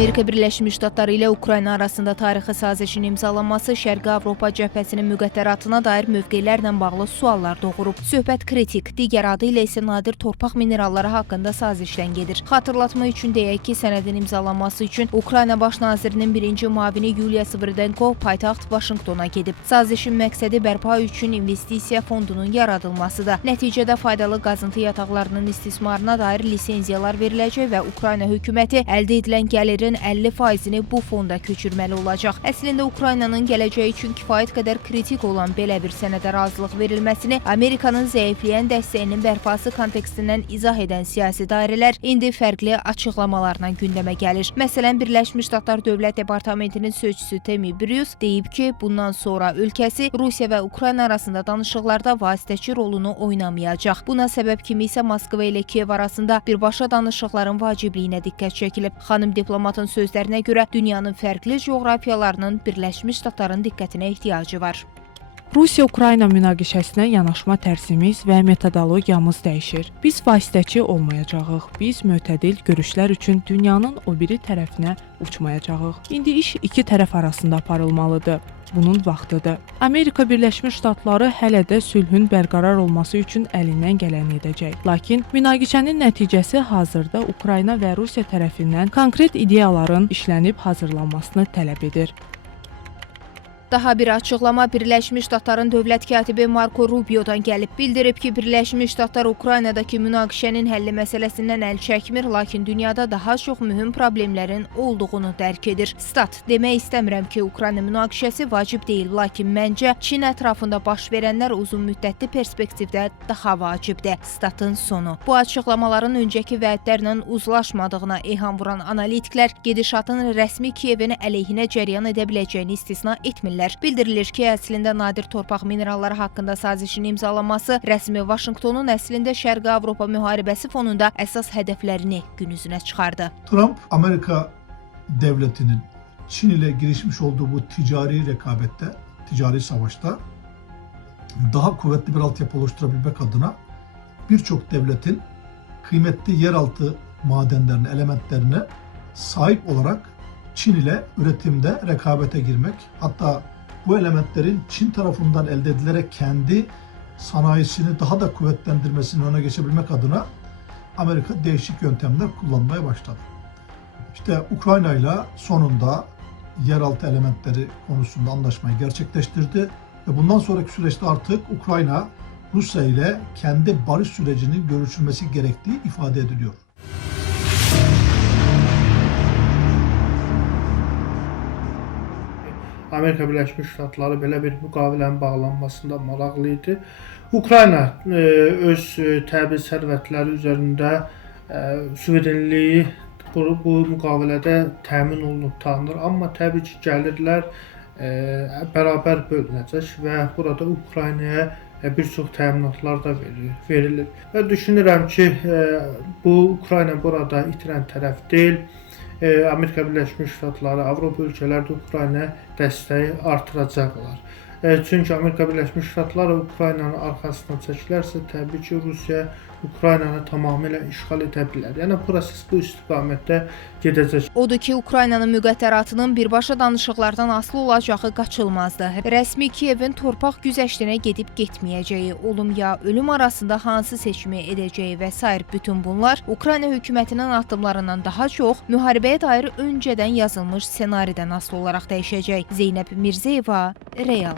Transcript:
Amerika Birləşmiş Ştatları ilə Ukrayna arasında tarixi sazişin imzalanması Şərqi Avropa cəbhəsinin müqəddəratına dair mövqelərlə bağlı suallar doğurub. Söhbət kritik, digər adı ilə isə nadir torpaq mineralları haqqında sazişdən gedir. Xatırlatma üçün deyək ki, sənədin imzalanması üçün Ukrayna Baş Nazirinin birinci müavini Yuliya Sviridenko paytaxt Vaşinqtona gedib. Sazişin məqsədi bərpa üçün investisiya fondunun yaradılmasıdır. Nəticədə faydalı qazıntı yataqlarının istismarına dair lisenziyalar veriləcək və Ukrayna hökuməti əldə edilən gəlirin 50%-ni bu fonda köçürməli olacaq. Əslində Ukraynanın gələcəyi üçün kifayət qədər kritik olan belə bir sənədə razılıq verilməsini Amerikanın zəifləyən dəstəyinin bərpası kontekstindən izah edən siyasi dairələr indi fərqli açıqlamalarla gündəmə gəlir. Məsələn, Birləşmiş Ştatlar Dövlət Departamentinin sözçüsü Temi Bruce deyib ki, bundan sonra ölkəsi Rusiya və Ukrayna arasında danışıqlarda vasitəçi rolunu oynamayacaq. Buna səbəb kimi isə Moskva ilə Kiyev arasında birbaşa danışıqların vacibliyinə diqqət çəkilib. Xanım diplomatın sözlərinə görə dünyanın fərqli coğrafiyalarının Birləşmiş Ştatların diqqətinə ehtiyacı var. Rusiya-Ukrayna münaqişəsinə yanaşma tərzimiz və metodologiyamız dəyişir. Biz vasitəçi olmayacağıq. Biz mötədil görüşlər üçün dünyanın o biri tərəfinə uçmayacağıq. İndi iş iki tərəf arasında aparılmalıdır. Bunun vaxtıdır. Amerika Birləşmiş Ştatları hələ də sülhün bərqərar olması üçün əlindən gələni edəcək. Lakin münaqişənin nəticəsi hazırda Ukrayna və Rusiya tərəfindən konkret ideyaların işlənib hazırlanmasını tələb edir. Daha bir açıqlama Birləşmiş Ştatların dövlət katibi Marco Rubio'dan gəlib. Bildirib ki, Birləşmiş Ştatlar Ukraynadakı münaqişənin həlli məsələsindən əl çəkmir, lakin dünyada daha çox mühüm problemlərin olduğunu dərk edir. Stat, demək istəmirəm ki, Ukrayna münaqişəsi vacib deyil, lakin məncə Çin ətrafında baş verənlər uzun müddətli perspektivdə daha vacibdir. Statın sonu. Bu açıqlamaların öncəki vədlərlə uzlaşmadığına eyham vuran analitiklər gedişatın rəsmi Kiyevin əleyhinə cəryan edə biləcəyini istisna etmirlər. Bildirilir ki, əslində nadir torpaq mineralları haqqında sazişin imzalanması rəsmi Vaşinqtonun əslində Şərqi Avropa müharibəsi fonunda əsas hədəflərini gün üzünə çıxardı. Trump, Amerika devletinin Çin ile girişmiş olduğu bu ticari rekabette, ticari savaşta daha kuvvetli bir altyapı oluşturabilmek adına birçok devletin kıymetli yeraltı madenlerine, elementlerine sahip olarak Çin ile üretimde rekabete girmek, hatta bu elementlerin Çin tarafından elde edilerek kendi sanayisini daha da kuvvetlendirmesini öne geçebilmek adına Amerika değişik yöntemler kullanmaya başladı. İşte Ukrayna ile sonunda yeraltı elementleri konusunda anlaşmayı gerçekleştirdi ve bundan sonraki süreçte artık Ukrayna Rusya ile kendi barış sürecinin görüşülmesi gerektiği ifade ediliyor. Amerika Birləşmiş Ştatları belə bir müqavilənin bağlanmasında maraqlı idi. Ukrayna öz təbii sərvətləri üzərində suverenliyi bu müqavilədə təmin olunub tanınır. Amma təbii ki, gəlirlər bərabər bölünəcək və burada Ukraynaya bir çox təminatlar da verilir. Və düşünürəm ki, bu Ukrayna burada itirən tərəf deyil. Amerika Birləşmiş Ştatları, Avropa ölkələri də Ukraynaya dəstəyi artıracaqlar. Çünki Amerika Birləşmiş Ştatları Ukraynanın arxasına çəkilərsə, təbii ki, Rusiya Ukraynanı tamamilə işğal edə bilər. Yəni, proses bu istiqamətdə gedəcək. Odur ki, Ukraynanın müqəddəratının birbaşa danışıqlardan asılı olacağı qaçılmazdır. Rəsmi Kiyevin torpaq güzəştinə gedib getməyəcəyi, olum ya ölüm arasında hansı seçimi edəcəyi və s. bütün bunlar Ukrayna hökumətinin addımlarından daha çox müharibəyə dair öncədən yazılmış ssenaridən asılı olaraq dəyişəcək. Zeynəb Mirzəyeva, Real.